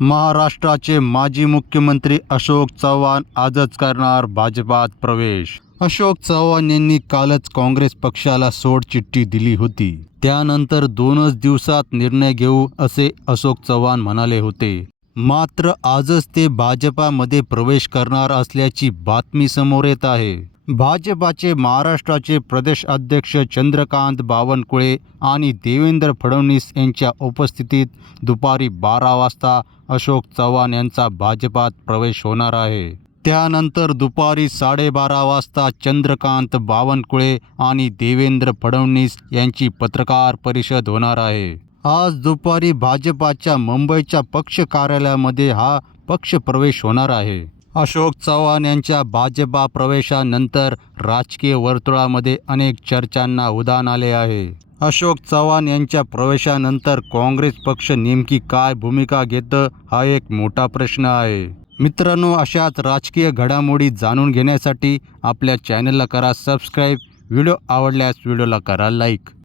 महाराष्ट्राचे माजी मुख्यमंत्री अशोक चव्हाण आजच करणार भाजपात प्रवेश. अशोक चव्हाण यांनी कालच काँग्रेस पक्षाला सोडचिठ्ठी दिली होती. त्यानंतर दोनच दिवसात निर्णय घेऊ असे अशोक चव्हाण म्हणाले होते. मात्र आजच ते भाजपामध्ये प्रवेश करणार असल्याची बातमी समोर येत आहे. भाजपाचे महाराष्ट्राचे प्रदेश अध्यक्ष चंद्रकांत बावनकुळे आणि देवेंद्र फडणवीस यांच्या उपस्थितीत दुपारी बारा वाजता अशोक चव्हाण यांचा भाजपात प्रवेश होणार आहे. त्यानंतर दुपारी साडेबारा वाजता चंद्रकांत बावनकुळे आणि देवेंद्र फडणवीस यांची पत्रकार परिषद होणार आहे. आज दुपारी भाजपाच्या मुंबईच्या पक्ष कार्यालयामध्ये हा पक्ष प्रवेश होणार आहे. अशोक चव्हाण यांच्या भाजपा प्रवेशानंतर राजकीय वर्तुळामध्ये अनेक चर्चांना उदान आले आहे. अशोक चव्हाण यांच्या प्रवेशानंतर काँग्रेस पक्ष नेमकी काय भूमिका घेतं हा एक मोठा प्रश्न आहे. मित्रांनो अशाच राजकीय घडामोडी जाणून घेण्यासाठी आपल्या चॅनलला करा सबस्क्राईब व्हिडिओ आवडल्यास व्हिडिओला करा लाईक